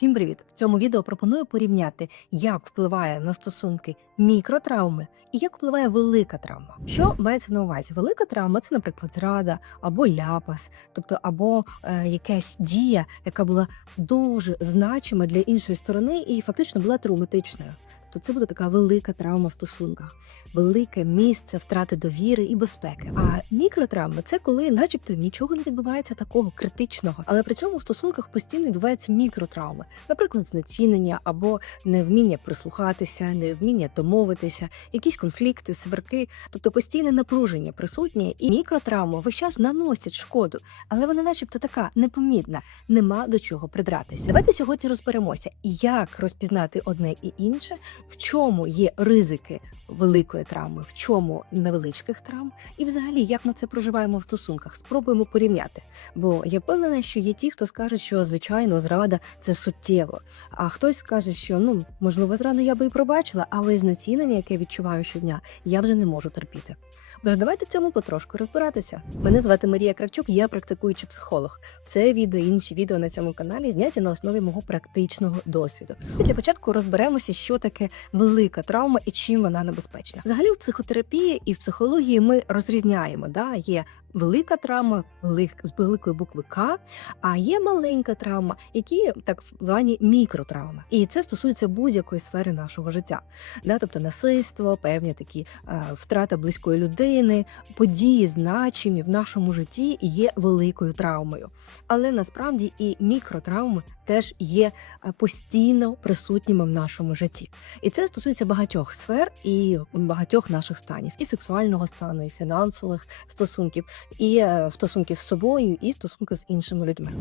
Всім привіт! В цьому відео пропоную порівняти, як впливає на стосунки мікротравми і як впливає велика травма. Що мається на увазі? Велика травма це, наприклад, зрада або ляпас, тобто або е, якась дія, яка була дуже значима для іншої сторони і фактично була травматичною. То це буде така велика травма в стосунках, велике місце втрати довіри і безпеки. А мікротравма це коли, начебто, нічого не відбувається такого критичного, але при цьому в стосунках постійно відбуваються мікротравми, наприклад, знецінення або невміння прислухатися, невміння домовитися, якісь конфлікти, сварки, тобто постійне напруження присутнє, і мікротравми весь час наносять шкоду, але вона, начебто, така непомітна, нема до чого придратися. Давайте сьогодні розберемося, як розпізнати одне і інше, в чому є ризики великої травми, в чому невеличких травм, і взагалі як ми це проживаємо в стосунках. Спробуємо порівняти. Бо я впевнена, що є ті, хто скаже, що звичайно зрада це суттєво. А хтось скаже, що ну можливо зраду я би і пробачила, але знецінення, яке відчуваю щодня, я вже не можу терпіти. Тож давайте в цьому потрошку розбиратися. Мене звати Марія Кравчук, я практикуючий психолог. Це відео і інші відео на цьому каналі зняті на основі мого практичного досвіду. І для початку розберемося, що таке велика травма і чим вона небезпечна. Взагалі, в психотерапії і в психології ми розрізняємо. Да? Є велика травма велик- з великої букви К, а є маленька травма, які так звані мікротравми. І це стосується будь-якої сфери нашого життя. Да? Тобто насильство, певні такі е, втрата близької людини, події значимі в нашому житті є великою травмою. Але насправді і мікротравми теж є е, постійно присутніми в нашому житті. І це стосується багатьох сфер і багатьох наших станів: і сексуального стану, і фінансових стосунків, і е, стосунків з собою, і стосунки з іншими людьми.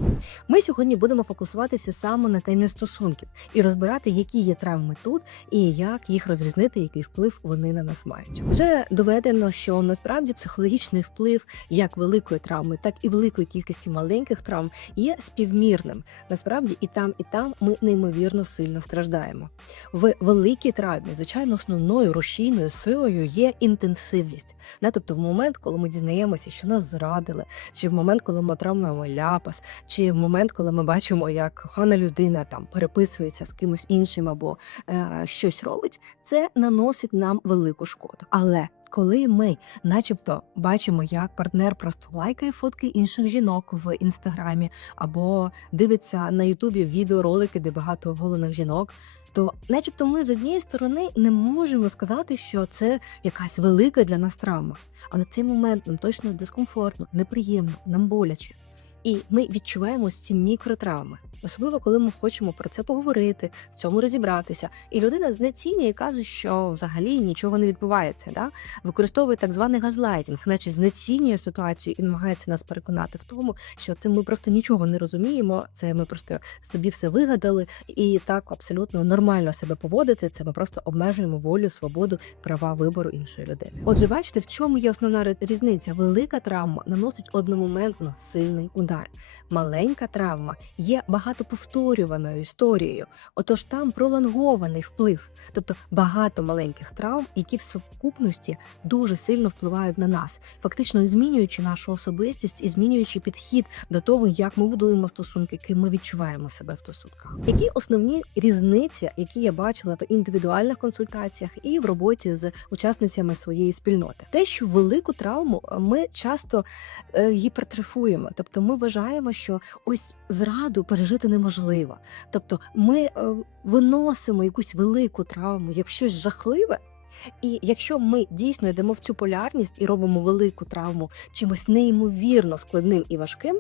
Ми сьогодні будемо фокусуватися саме на темі стосунків і розбирати, які є травми тут, і як їх розрізнити, який вплив вони на нас мають. Вже доведено, що насправді психологічний вплив як великої травми, так і великої кількості маленьких травм є співмірним. Насправді і там, і там ми неймовірно сильно страждаємо. В великій травмі, звичайно, основною рушійною силою є інтенсивність. Тобто, в момент, коли ми дізнаємося, що нас зрадили, чи в момент, коли ми отримуємо ляпас, чи в момент, коли ми бачимо, як кохана людина там переписується з кимось іншим або е, щось робить, це наносить нам велику шкоду. Але коли ми, начебто, бачимо, як партнер просто лайкає фотки інших жінок в інстаграмі, або дивиться на Ютубі відеоролики, де багато оголених жінок. То, начебто, ми з однієї сторони не можемо сказати, що це якась велика для нас травма, але цей момент нам точно дискомфортно, неприємно, нам боляче. І ми відчуваємо ці мікротравми, особливо коли ми хочемо про це поговорити, в цьому розібратися. І людина знецінює і каже, що взагалі нічого не відбувається. Да? Використовує так званий газлайтінг, наче знецінює ситуацію і намагається нас переконати в тому, що це ми просто нічого не розуміємо. Це ми просто собі все вигадали, і так абсолютно нормально себе поводити. Це ми просто обмежуємо волю, свободу, права вибору іншої людини. Отже, бачите, в чому є основна різниця? Велика травма наносить одномоментно сильний удар. Маленька травма є багатоповторюваною історією. Отож, там пролонгований вплив, тобто багато маленьких травм, які в сукупності дуже сильно впливають на нас, фактично змінюючи нашу особистість і змінюючи підхід до того, як ми будуємо стосунки, ким ми відчуваємо себе в стосунках. Які основні різниці, які я бачила в індивідуальних консультаціях і в роботі з учасницями своєї спільноти, те, що велику травму е, ми часто е, гіпертрофуємо, тобто ми вважаємо, що ось зраду пережити неможливо. Тобто, ми е, виносимо якусь велику травму як щось жахливе. І якщо ми дійсно йдемо в цю полярність і робимо велику травму чимось неймовірно складним і важким,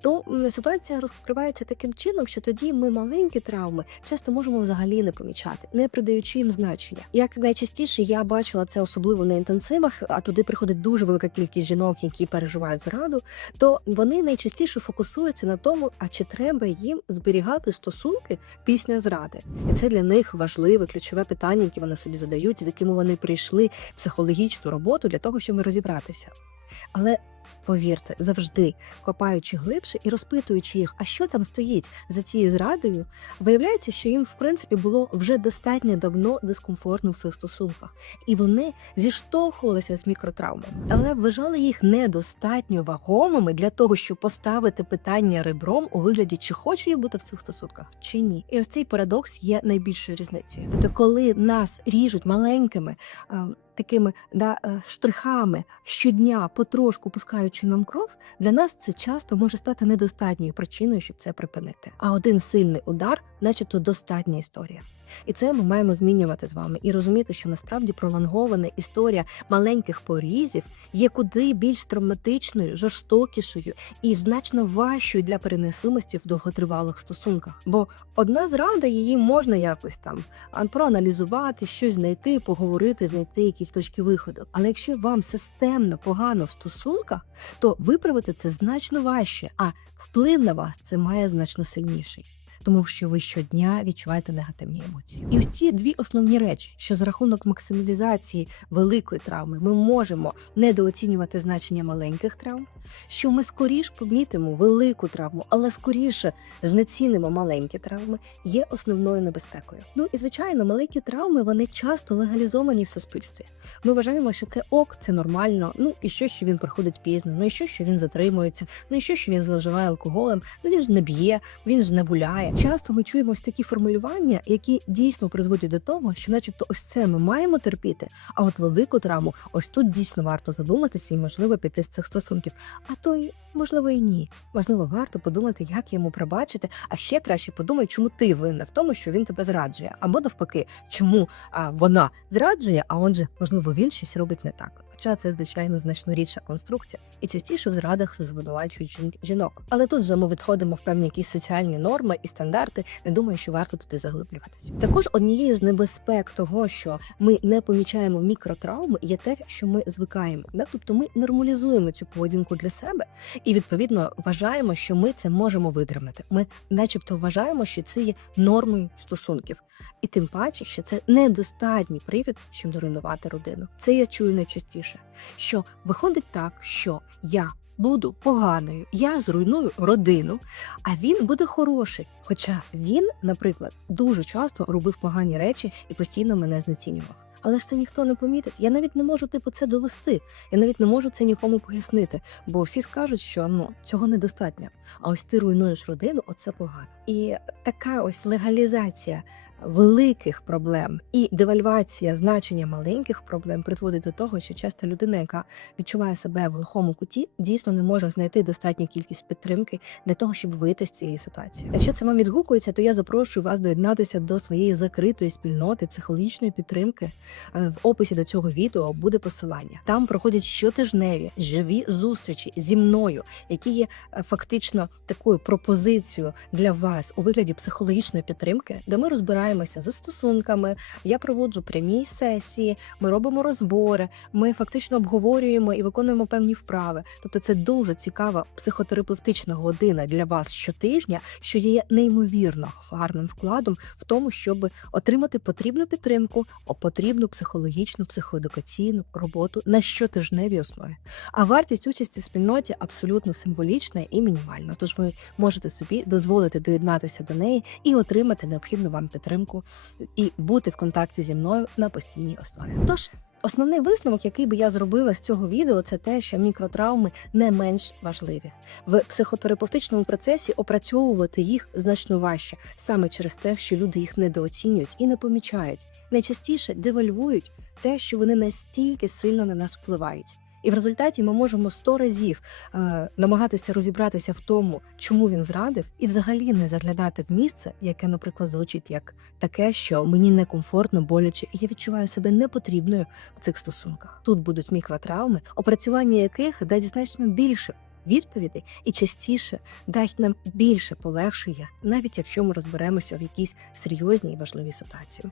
то ситуація розкривається таким чином, що тоді ми маленькі травми часто можемо взагалі не помічати, не придаючи їм значення. Як найчастіше я бачила це особливо на інтенсивах, а туди приходить дуже велика кількість жінок, які переживають зраду, то вони найчастіше фокусуються на тому, а чи треба їм зберігати стосунки після зради. І це для них важливе ключове питання, яке вони собі задають, з якими вони прийшли психологічну роботу для того, щоб розібратися. Але повірте, завжди копаючи глибше і розпитуючи їх, а що там стоїть за цією зрадою, виявляється, що їм в принципі було вже достатньо давно дискомфортно в своїх стосунках, і вони зіштовхувалися з мікротравмами, але вважали їх недостатньо вагомими для того, щоб поставити питання ребром у вигляді, чи хочу я бути в цих стосунках, чи ні. І ось цей парадокс є найбільшою різницею. Тобто, коли нас ріжуть маленькими. Такими да, е, штрихами щодня потрошку пускаючи нам кров, для нас це часто може стати недостатньою причиною, щоб це припинити. А один сильний удар, начебто, достатня історія. І це ми маємо змінювати з вами і розуміти, що насправді пролонгована історія маленьких порізів є куди більш травматичною, жорстокішою і значно важчою для перенесимості в довготривалих стосунках. Бо одна зрада її можна якось там проаналізувати, щось знайти, поговорити, знайти якісь точки виходу. Але якщо вам системно погано в стосунках, то виправити це значно важче, а вплив на вас це має значно сильніший. Тому що ви щодня відчуваєте негативні емоції. І ці дві основні речі, що за рахунок максималізації великої травми ми можемо недооцінювати значення маленьких травм, що ми скоріш помітимо велику травму, але скоріше знецінимо маленькі травми, є основною небезпекою. Ну і звичайно, маленькі травми вони часто легалізовані в суспільстві. Ми вважаємо, що це ок, це нормально. Ну і що, що він приходить пізно, ну і що, що він затримується, ну і що, що він зловживає алкоголем, ну він ж не б'є, він ж не гуляє. Часто ми чуємо ось такі формулювання, які дійсно призводять до того, що, начебто, ось це ми маємо терпіти. А от велику травму, ось тут дійсно варто задуматися і можливо піти з цих стосунків. А то й можливо і ні. Можливо, варто подумати, як йому пробачити. А ще краще подумай, чому ти винна в тому, що він тебе зраджує, або навпаки, чому а, вона зраджує, а отже, можливо, він щось робить не так. Хоча це звичайно значно рідша конструкція, і частіше в зрадах звинувачують жін- жінок. Але тут же ми відходимо в певні якісь соціальні норми і стандарти. Не думаю, що варто туди заглиблюватися. Також однією з небезпек того, що ми не помічаємо мікротравми, є те, що ми звикаємо. Да? Тобто ми нормалізуємо цю поведінку для себе і відповідно вважаємо, що ми це можемо витримати. Ми, начебто, вважаємо, що це є нормою стосунків. І тим паче, що це недостатній привід, щоб доруйнувати родину. Це я чую найчастіше. Що виходить так, що я буду поганою, я зруйную родину, а він буде хороший. Хоча він, наприклад, дуже часто робив погані речі і постійно мене знецінював. Але ж це ніхто не помітить. Я навіть не можу типу це довести. Я навіть не можу це нікому пояснити, бо всі скажуть, що ну цього недостатньо. А ось ти руйнуєш родину, оце погано. І така ось легалізація великих проблем і девальвація значення маленьких проблем призводить до того, що часто людина, яка відчуває себе в глухому куті, дійсно не може знайти достатню кількість підтримки для того, щоб вийти з цієї ситуації. Якщо це вам відгукується, то я запрошую вас доєднатися до своєї закритої спільноти психологічної підтримки. Е, В описі до цього відео буде посилання. Там проходять щотижневі живі зустрічі зі мною, які є е, фактично такою пропозицією для вас у вигляді психологічної підтримки, де ми розбираємося за стосунками. Я проводжу прямі сесії, ми робимо розбори, ми фактично обговорюємо і виконуємо певні вправи. Тобто, це дуже цікава психотерапевтична година для вас щотижня, що є неймовірно гарним вкладом в тому, щоб отримати потрібну підтримку, потрібну психологічну, психоедукаційну роботу на щотижневій основі. А вартість участі в спільноті абсолютно символічна і мінімальна. Тож ви можете собі дозволити доєднатися до неї і отримати необхідну вам підтримку і бути в контакті зі мною на постійній основі. Тож. Основний висновок, який би я зробила з цього відео, це те, що мікротравми не менш важливі в психотерапевтичному процесі. Опрацьовувати їх значно важче саме через те, що люди їх недооцінюють і не помічають. Найчастіше девальвують те, що вони настільки сильно на нас впливають. І в результаті ми можемо сто разів е, намагатися розібратися в тому, чому він зрадив, і взагалі не заглядати в місце, яке, наприклад, звучить як таке, що мені некомфортно, боляче, і я відчуваю себе непотрібною в цих стосунках. Тут будуть мікротравми, опрацювання яких дасть значно більше відповідей і частіше дасть нам більше полегшення, навіть якщо ми розберемося в якійсь серйозній і важливій ситуації.